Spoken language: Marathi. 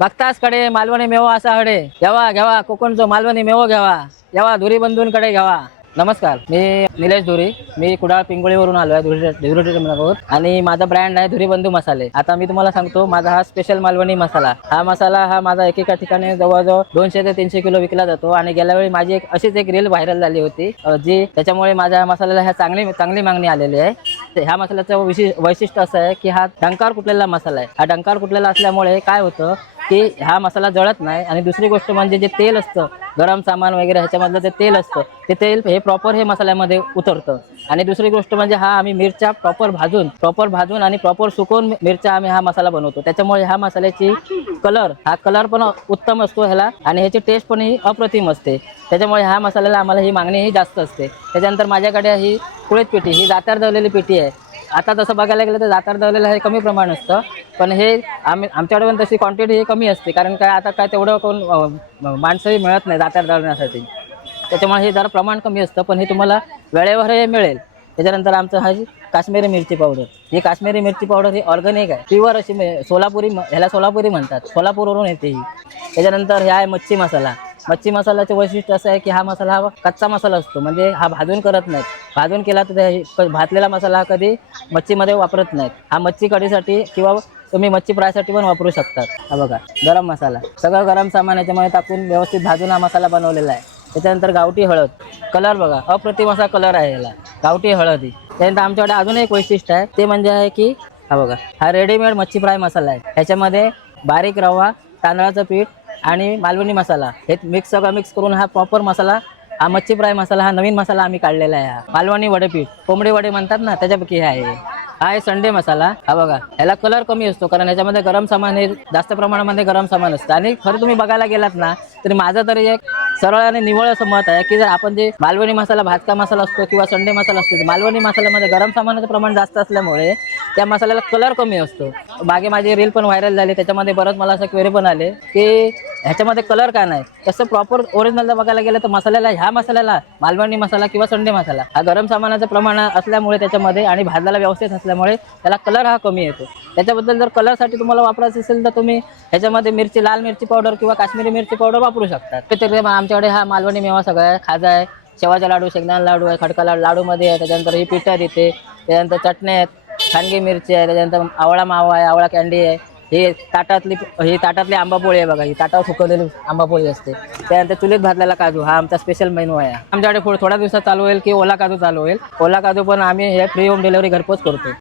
बघताच कडे मालवणी मेवा असा हडे घ्यावा घ्यावा कोकणचो मालवणी मेवो घ्यावा यावा धुरी बंधूंकडे घ्यावा। नमस्कार, मी निलेश धुरी, मी कुडाळ पिंगोळीवरून आलो आहे धुरी आणि माझा ब्रँड आहे धुरी बंधू मसाले। आता मी तुम्हाला सांगतो माझा हा स्पेशल मालवणी मसाला, हा मसाला हा माझा एकेका ठिकाणी जवळजवळ 200 ते 300 किलो विकला जातो आणि गेल्या वेळी माझी अशीच एक रील व्हायरल झाली होती जी त्याच्यामुळे माझ्या मसाल्याला ह्या चांगली मागणी आलेली आहे। ह्या मसाल्याचं वैशिष्ट्य असं आहे की हा डंकार कुटलेला मसाला आहे। हा डंकार कुटलेला असल्यामुळे काय होतं की हा मसाला जळत नाही आणि दुसरी गोष्ट म्हणजे जे तेल असतं गरम सामान वगैरे ह्याच्यामधलं ते तेल असतं ते तेल हे प्रॉपर हे मसाल्यामध्ये उतरतं। आणि दुसरी गोष्ट म्हणजे हा आम्ही मिरच्या प्रॉपर भाजून आणि प्रॉपर सुकवून मिरच्या आम्ही हा मसाला बनवतो। त्याच्यामुळे ह्या मसाल्याची कलर पण उत्तम असतो ह्याला आणि ह्याची टेस्ट पण ही अप्रतिम असते। त्याच्यामुळे ह्या मसाल्याला आम्हाला ही मागणी ही जास्त असते। त्याच्यानंतर माझ्याकडे ही कुळीत पेटी, ही जात्यावर दळलेली पेटी आहे। आता तसं बघायला गेलं तर जात्यावर दळलेलं हे कमी प्रमाण असतं, पण हे आमच्याकडे पण तशी क्वांटिटी ही कमी असते कारण काय आता काय तेवढं कोण माणसंही मिळत नाही जात्यावर दळण्यासाठी। त्याच्यामुळे हे जरा प्रमाण कमी असतं, पण हे तुम्हाला वेळेवर हे मिळेल। त्याच्यानंतर आमचं हा काश्मीरी मिरची पावडर, ही काश्मीरी मिरची पावडर ही ऑर्गॅनिक आहे, प्युअर अशी सोलापुरी, ह्याला सोलापुरी म्हणतात, सोलापूरवरून येते ही। त्याच्यानंतर हे आहे मच्छी मसाला। मच्छी मसाल्याचे वैशिष्ट्य असं आहे की हा मसाला हा कच्चा मसाला असतो, म्हणजे हा भाजून करत नाहीत। भाजून केला तर भाजलेला मसाला हा कधी मच्छीमध्ये वापरत नाहीत। हा मच्छी कढीसाठी किंवा तुम्ही मच्छी फ्रायसाठी पण वापरू शकतात। हा बघा गरम मसाला, सगळं गरम सामान याच्यामध्ये टाकून व्यवस्थित भाजून हा मसाला बनवलेला आहे। त्याच्यानंतर गावठी हळद, कलर बघा अप्रतिम असा कलर आहे याला, गावठी हळद ही। त्यानंतर आमच्याकडे अजून एक वैशिष्ट्य आहे ते म्हणजे आहे की हा बघा हा रेडीमेड मच्छी फ्राय मसाला आहे। ह्याच्यामध्ये बारीक रवा, तांदळाचं पीठ आणि मालवणी मसाला हे सगळं मिक्स करून हा प्रॉपर मसाला, हा मच्छी फ्राय मसाला, हा नवीन मसाला आम्ही काढलेला आहे। हा मालवणी वडेपीठ, कोंबडी वडे म्हणतात ना त्याच्यापैकी हे आहे। हा आहे संडे मसाला, हा बघा ह्याला कलर कमी असतो कारण ह्याच्यामध्ये गरम सामान हे जास्त प्रमाणामध्ये गरम सामान असतं। आणि खरं तुम्ही बघायला गेलात ना तरी माझं तरी एक सरळ आणि निवळ असं मत आहे की जर आपण जे मालवणी मसाला, भाजका मसाला असतो किंवा संडे मसाला असतो, मालवणी मसाल्यामध्ये गरम सामानाचं प्रमाण जास्त असल्यामुळे त्या मसाल्याला कलर कमी असतो। मागे माझी रील पण व्हायरल झाली, त्याच्यामध्ये बरंच मला असं क्वेरी पण आले की ह्याच्यामध्ये कलर का नाही। तसं प्रॉपर ओरिजिनल बघायला गेलं तर ह्या मसाल्याला मालवणी मसाला किंवा संडे मसाला हा गरम सामानाचं प्रमाण असल्यामुळे त्याच्यामध्ये आणि भाजायला व्यवस्थित असल्यामुळे त्याला कलर हा कमी येतो। त्याच्याबद्दल जर कलरसाठी तुम्हाला वापरायचं असेल तर तुम्ही ह्याच्यामध्ये लाल मिरची पावडर किंवा काश्मीरी मिरची पावडर वापरू शकता। तर आमच्याकडे हा मालवणी मेवा सगळा आहे, खाजा आहे, शेवाचा लाडू, शेंगदाणा लाडू आहे, खडका लाडूमध्ये आहे। त्याच्यानंतर ही पिठं देते, त्याच्यानंतर चटण्या आहेत, खांडगी मिरची आहे, त्याच्यानंतर आवळा मावा आहे, आवळा कँडी आहे, ही ताटातली आंबापोळी आहे बघा, ही ताटावर सुकवलेली आंबापोळी असते। त्यानंतर चुलीत भाजलेला काजू हा आमचा स्पेशल मेनू आहे। आमच्याकडे थोड्या दिवसात चालू होईल की ओला काजू चालू होईल। ओला काजू पण आम्ही हे फ्री होम डिलिव्हरी घरपोच करतो।